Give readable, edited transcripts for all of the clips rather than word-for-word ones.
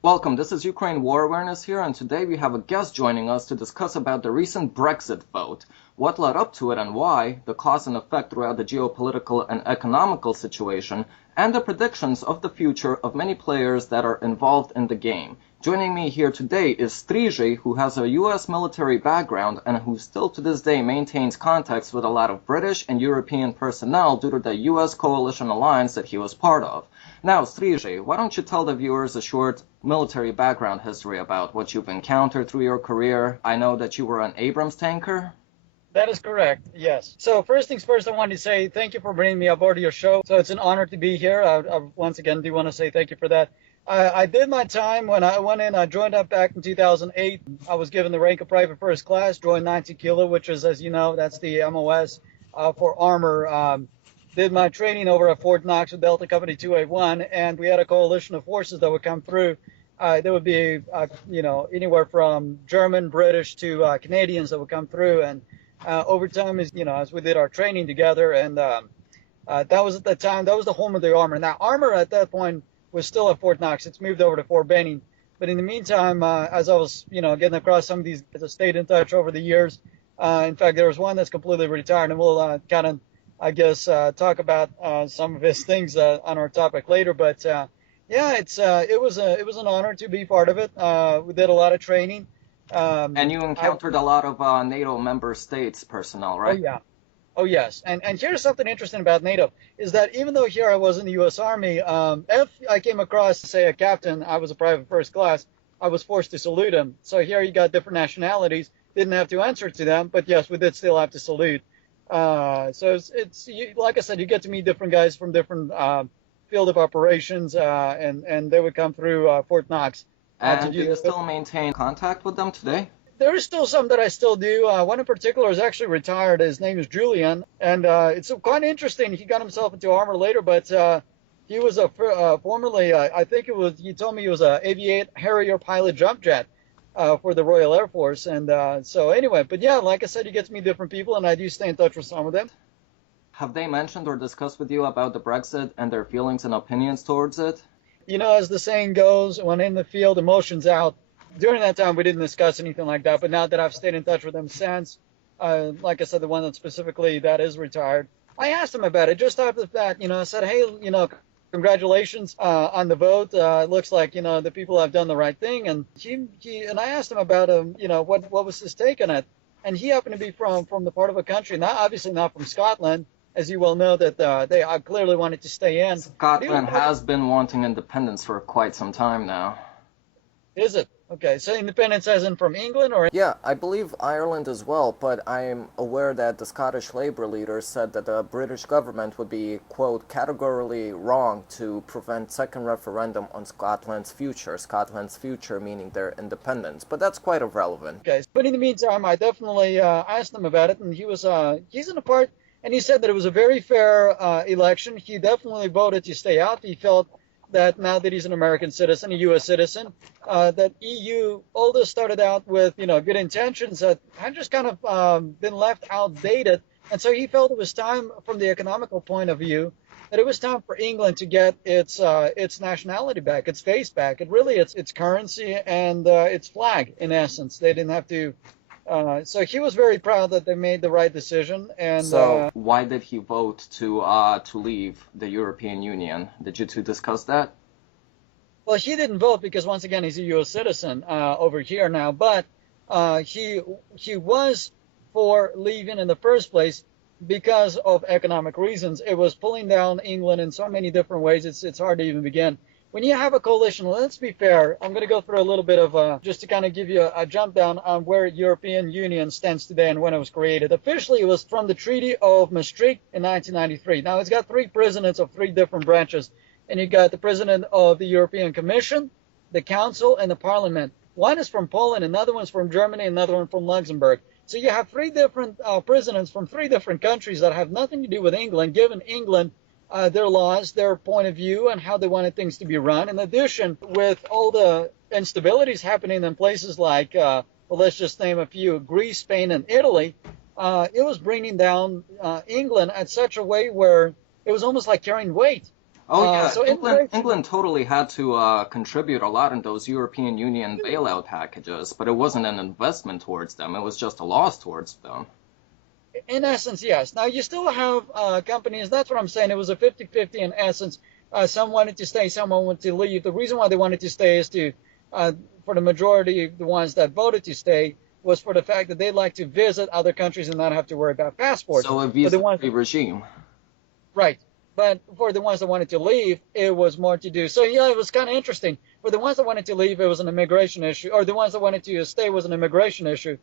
Welcome, this is Ukraine War Awareness here, and today we have a guest joining us to discuss about the recent Brexit vote, what led up to it and why, the cause and effect throughout the geopolitical and economical situation, and the predictions of the future of many players that are involved in the game. Joining me here today is Strizhi, who has a US military background and who still to this day maintains contacts with a lot of British and European personnel due to the US coalition alliance that he was part of. Now, Strizhi, why don't you tell the viewers a short military background history about what you've encountered through your career? I know that you were an Abrams tanker. That is correct, yes. So first things first, I wanted to say thank you for bringing me aboard your show. So it's an honor to be here. I once again do want to say thank you for that. I did my time when I went in. I joined up back in 2008. I was given the rank of private first class, joined 90 Kilo, which is, as you know, that's the MOS for armor. Did my training over at Fort Knox with Delta Company 281, and we had a coalition of forces that would come through. There would be, anywhere from German, British to Canadians that would come through, and over time, as we did our training together, and that was at the time, that was the home of the armor. Now, armor at that point was still at Fort Knox. It's moved over to Fort Benning. But in the meantime, as I was, getting across some of these, I stayed in touch over the years. In fact, there was one that's completely retired, and we'll kind of, I guess, talk about some of his things on our topic later. But yeah, it was an honor to be part of it. We did a lot of training. And you encountered a lot of NATO member states personnel, Oh right? yeah. Oh yes. And here's something interesting about NATO is that even though here I was in the U.S. Army, if I came across, say, a captain, I was a private first class, I was forced to salute him. So here you got different nationalities, didn't have to answer to them, but yes, we did still have to salute. So like I said, you get to meet different guys from different field of operations, and they would come through Fort Knox to And do do you this. still maintain contact with them today? There is still some that I still do. One in particular is actually retired. His name is Julian, and it's quite interesting. He got himself into armor later, but he was formerly, I think it was, he told me he was a Aviate Harrier pilot jump jet for the Royal Air Force. And so anyway, but yeah, like I said, you get to meet different people, and I do stay in touch with some of them. Have they mentioned or discussed with you about the Brexit and their feelings and opinions towards it? As the saying goes, when in the field, emotions out. During that time, we didn't discuss anything like that. But now that I've stayed in touch with them since, like I said, the one that specifically that is retired, I asked him about it just after that. I said, hey, congratulations on the vote. It looks like the people have done the right thing. And and I asked him about what was his take on it. And he happened to be from the part of a country, not obviously not from Scotland, as you well know that they clearly wanted to stay in. Scotland has been wanting independence for quite some time now. Is it? Okay, so independence as in from England or? Yeah, I believe Ireland as well, but I'm aware that the Scottish Labour leaders said that the British government would be, quote, categorically wrong to prevent second referendum on Scotland's future meaning their independence, but that's quite irrelevant. Okay, but in the meantime, I definitely asked him about it, and he's in a part, and he said that it was a very fair election. He definitely voted to stay out. He felt that now that he's an American citizen, a U.S. citizen, that EU, all this started out with, good intentions that had just kind of been left outdated. And so he felt it was time from the economical point of view that it was time for England to get its nationality back, its face back. It really, its currency and its flag, in essence. They didn't have to. So he was very proud that they made the right decision. And so why did he vote to leave the European Union? Did you two discuss that? Well, he didn't vote because once again he's a U.S. citizen over here now. But he was for leaving in the first place because of economic reasons. It was pulling down England in so many different ways. It's hard to even begin. When you have a coalition, let's be fair, I'm going to go through a little bit of just to kind of give you a jump down on where European Union stands today and when it was created. Officially, it was from the Treaty of Maastricht in 1993. Now, it's got three presidents of three different branches, and you got the president of the European Commission, the Council, and the Parliament. One is from Poland, another one's from Germany, another one from Luxembourg. So you have three different presidents from three different countries that have nothing to do with England, given England their laws, their point of view, and how they wanted things to be run. In addition, with all the instabilities happening in places like, let's just name a few, Greece, Spain, and Italy, it was bringing down England at such a way where it was almost like carrying weight. Oh yeah, So immigration, England totally had to contribute a lot in those European Union bailout packages, but it wasn't an investment towards them. It was just a loss towards them. in essence, yes. Now you still have companies. That's what I'm saying. It was a 50-50 in essence. Some wanted to stay, some wanted to leave. The reason why they wanted to stay is to, for the majority of the ones that voted to stay, was for the fact that they like to visit other countries and not have to worry about passports. So a But the ones visa-free regime. Right. But for the ones that wanted to leave, it was more to do. So, yeah, it was kind of interesting. For the ones that wanted to leave, it was an immigration issue. Or the ones that wanted to stay was an immigration issue.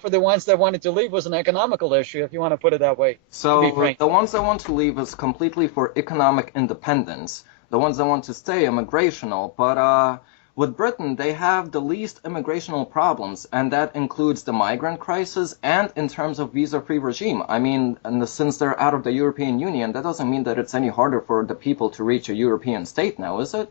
For the ones that wanted to leave was an economical issue, if you want to put it that way, to be So frank. the ones that want to leave is completely for economic independence. The ones that want to stay, immigrational. But with Britain, they have the least immigrational problems, and that includes the migrant crisis and in terms of visa-free regime. I mean, since they're out of the European Union, that doesn't mean that it's any harder for the people to reach a European state now, is it?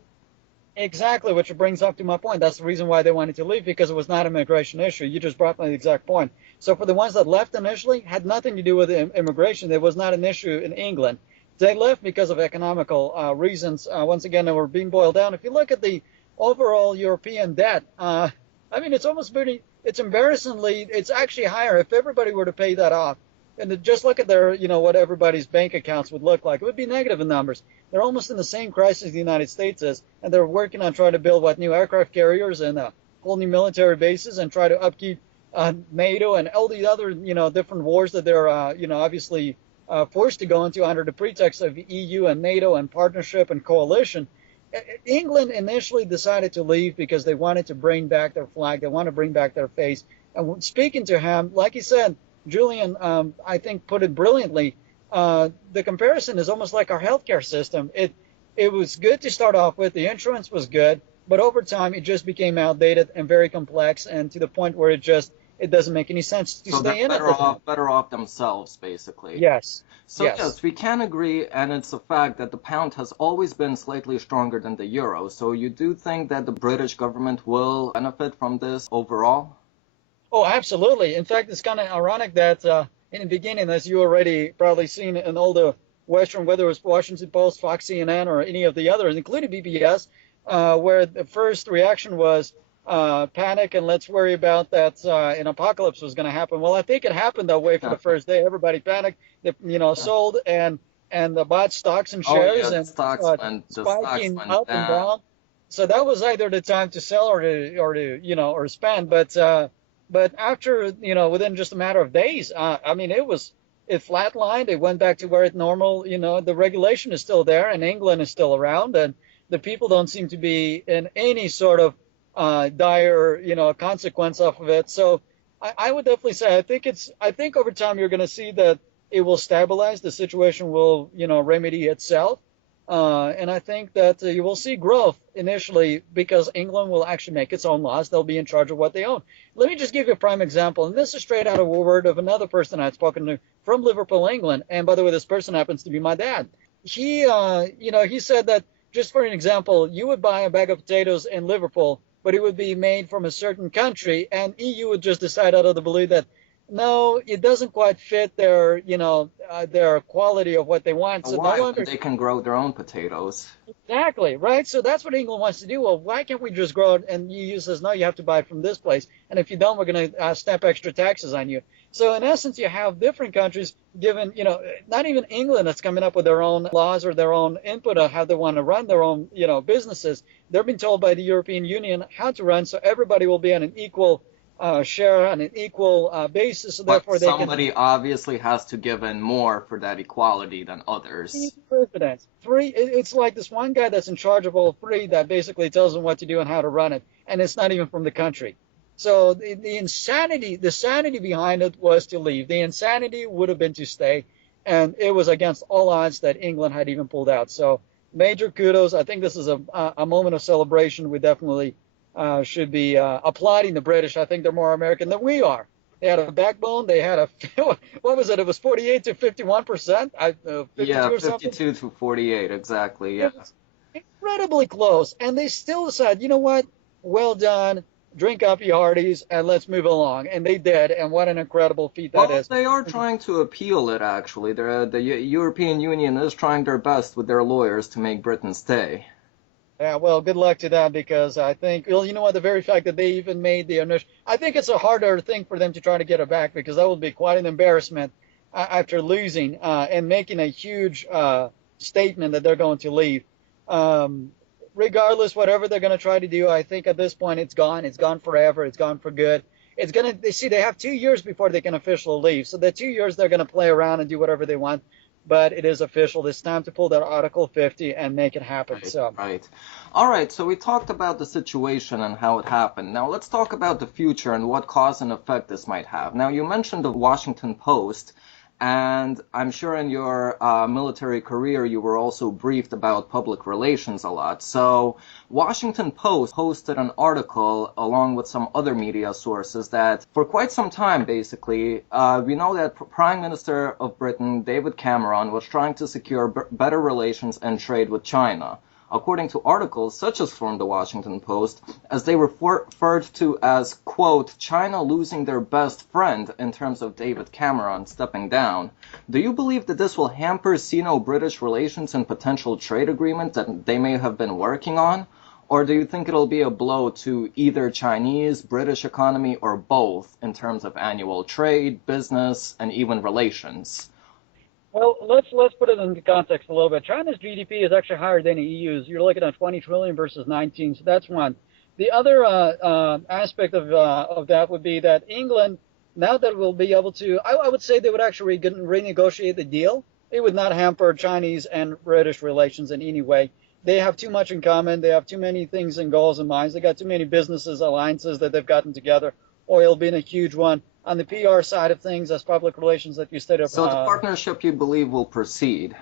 Exactly, which brings up to my point. That's the reason why they wanted to leave, because it was not an immigration issue. You just brought my exact point. So for the ones that left initially, had nothing to do with immigration. It was not an issue in England. They left because of economical reasons. Once again, they were being boiled down. If you look at the overall European debt, I mean, it's embarrassingly, it's actually higher if everybody were to pay that off. And to just look at their, what everybody's bank accounts would look like. It would be negative in numbers. They're almost in the same crisis the United States is, and they're working on trying to build new aircraft carriers and whole new military bases and try to upkeep NATO and all the other, different wars that they're, obviously forced to go into under the pretext of EU and NATO and partnership and coalition. England initially decided to leave because they wanted to bring back their flag. They want to bring back their face. And speaking to him, like he said, Julian, I think, put it brilliantly. The comparison is almost like our healthcare system. It was good to start off with. The insurance was good, but over time it just became outdated and very complex, and to the point where it doesn't make any sense to So stay they're in it. better off themselves, basically. Yes, So yes. yes, we can agree, and it's a fact that the pound has always been slightly stronger than the euro. So you do think that the British government will benefit from this overall? Oh, absolutely. In fact, it's kind of ironic that in the beginning, as you already probably seen in all the Western, whether it was Washington Post, Fox, CNN, or any of the others, including BBS, where the first reaction was panic and let's worry about that an apocalypse was going to happen. Well, I think it happened that way for the first day. Everybody panicked, they, sold and bought stocks and Oh shares yeah, and the stocks spiking went up and down. down. So that was either the time to sell or spend. But after, within just a matter of days, I mean, it flatlined. It went back to where it normal, the regulation is still there and England is still around and the people don't seem to be in any sort of dire, consequence off of it. So I would definitely say, I think over time you're going to see that it will stabilize. The situation will, remedy itself. And I think that you will see growth initially because England will actually make its own laws. They'll be in charge of what they own. Let me just give you a prime example. And this is straight out of a word of another person I'd spoken to from Liverpool, England. And by the way, this person happens to be my dad. He said that just for an example, you would buy a bag of potatoes in Liverpool, but it would be made from a certain country. And EU would just decide out of the blue that no, it doesn't quite fit their quality of what they want. So no Why? When longer they can grow their own potatoes. exactly, right? So that's what England wants to do. Well, why can't we just grow it? And EU says, no, you have to buy it from this place. And if you don't, we're going to stamp extra taxes on you. So in essence, you have different countries given, not even England that's coming up with their own laws or their own input on how they want to run their own, businesses. They're being told by the European Union how to run. So everybody will be on an equal share on an equal basis. So But therefore, they can somebody obviously has to give in more for that equality than three others. presidents. It's like this one guy that's in charge of all three that basically tells them what to do and how to run it, and it's not even from the country. So the sanity behind it was to leave. The insanity would have been to stay, and it was against all odds that England had even pulled out. So major kudos. I think this is a moment of celebration. We definitely should be applauding the British. I think they're more American than we are. They had a backbone. They had what was it? It was 48 to 51%, 52 Yeah, or something. 52 to 48, exactly, yeah. It was incredibly close. And they still decided, you know what? Well done. drink up, you hearties, and let's move along. And they did, and what an incredible feat that Well, is. they are trying to appeal it, actually. The European Union is trying their best with their lawyers to make Britain stay. Yeah, well, good luck to them because I think, well, you know what, the very fact that they even made the initial, I think it's a harder thing for them to try to get it back because that would be quite an embarrassment after losing and making a huge statement that they're going to leave. Regardless, whatever they're going to try to do, I think at this point it's gone. It's gone forever. It's gone for good. It's going to, they see, they have 2 years before they can officially leave. So the 2 years they're going to play around and do whatever they want. But it is official. It's time to pull that Article 50 and make it happen. Right, So. right. All right, so we talked about the situation and how it happened. Now let's talk about the future and what cause and effect this might have. Now you mentioned the Washington Post, and I'm sure in your military career you were also briefed about public relations a lot. So Washington Post posted an article along with some other media sources that for quite some time, basically, we know that Prime Minister of Britain, David Cameron, was trying to secure better relations and trade with China. According to articles such as from the Washington Post, as they were referred to as, quote, China losing their best friend in terms of David Cameron stepping down. Do you believe that this will hamper Sino-British relations and potential trade agreements that they may have been working on? Or do you think it'll be a blow to either Chinese, British economy, or both in terms of annual trade, business, and even relations? Well, let's put it into context a little bit. China's GDP is actually higher than the EU's. You're looking at 20 trillion versus 19, so that's one. The other aspect of that would be that England, now that we'll be able to, I would say they would actually renegotiate the deal. It would not hamper Chinese and British relations in any way. They have too much in common. They have too many things and goals in mind. They got too many businesses, alliances that they've gotten together. Oil being a huge one. On the PR side of things, as public relations that you stated. So the partnership, you believe, will proceed?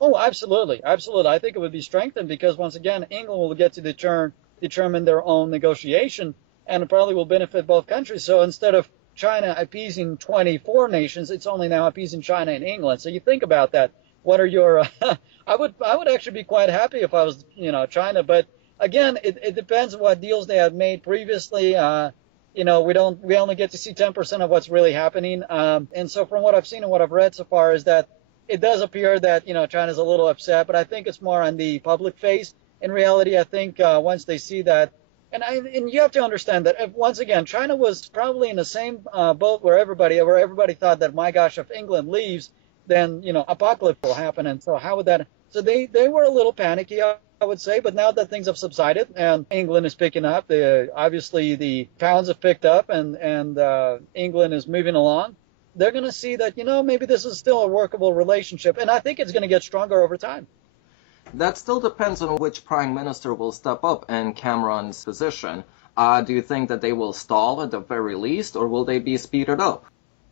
Oh, absolutely. Absolutely. I think it would be strengthened because, once again, England will get to determine their own negotiation, and it probably will benefit both countries. So instead of China appeasing 24 nations, it's only now appeasing China and England. So you think about that. What are your I would actually be quite happy if I was, China. But again, it depends on what deals they had made previously. We only get to see 10% of what's really happening. And so from what I've seen and what I've read so far is that it does appear that, China's a little upset, but I think it's more on the public face. In reality, I think once they see that, and you have to understand that once again, China was probably in the same boat where everybody thought that, my gosh, if England leaves, then, apocalypse will happen. And so how would that, so they were a little panicky, I would say, but now that things have subsided and England is picking up, obviously the pounds have picked up and England is moving along, they're going to see that, maybe this is still a workable relationship. And I think it's going to get stronger over time. That still depends on which prime minister will step up in Cameron's position. Do you think that they will stall at the very least, or will they be speeded up?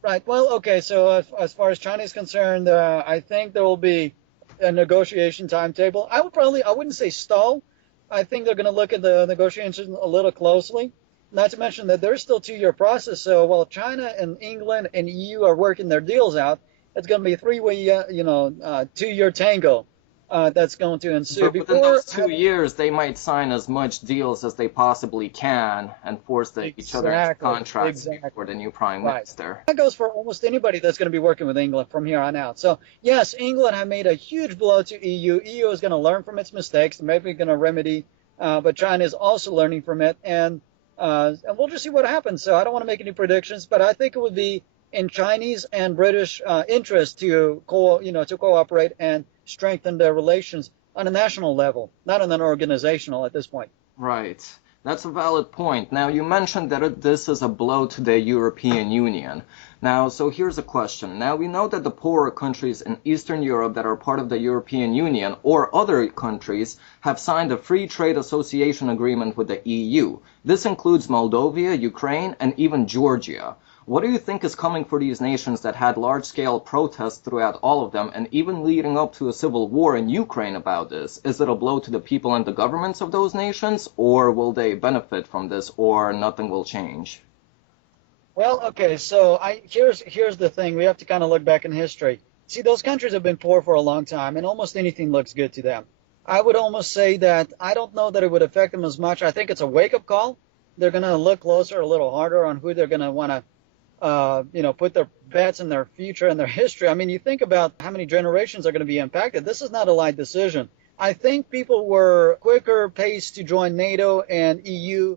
Right. Well, okay. So as far as China is concerned, I think there will be a negotiation timetable. I wouldn't say stall. I think they're going to look at the negotiations a little closely. Not to mention that there's still a 2-year process. So while China and England and EU are working their deals out, it's going to be a three-way, 2-year tango that's going to ensue. But within those 2 years, they might sign as much deals as they possibly can and force each other's contracts for the new prime minister. That goes for almost anybody that's going to be working with England from here on out. So yes, England have made a huge blow to EU. EU is going to learn from its mistakes, maybe going to remedy, but China is also learning from it, and we'll just see what happens. So I don't want to make any predictions, but I think it would be in Chinese and British interest to cooperate and strengthen their relations on a national level, not on an organizational at this point. Right. That's a valid point. Now, you mentioned that this is a blow to the European Union. Now, so here's a question. Now, we know that the poorer countries in Eastern Europe that are part of the European Union or other countries have signed a free trade association agreement with the EU. This includes Moldova, Ukraine, and even Georgia. What do you think is coming for these nations that had large-scale protests throughout all of them and even leading up to a civil war in Ukraine about this? Is it a blow to the people and the governments of those nations, or will they benefit from this, or nothing will change? Well, okay, so here's the thing. We have to kind of look back in history. See, those countries have been poor for a long time, and almost anything looks good to them. I would almost say that I don't know that it would affect them as much. I think it's a wake-up call. they're going to look closer, a little harder on who they're going to want to put their bets in their future and their history. I mean, you think about how many generations are going to be impacted. This is not a light decision. I think people were quicker paced to join NATO and EU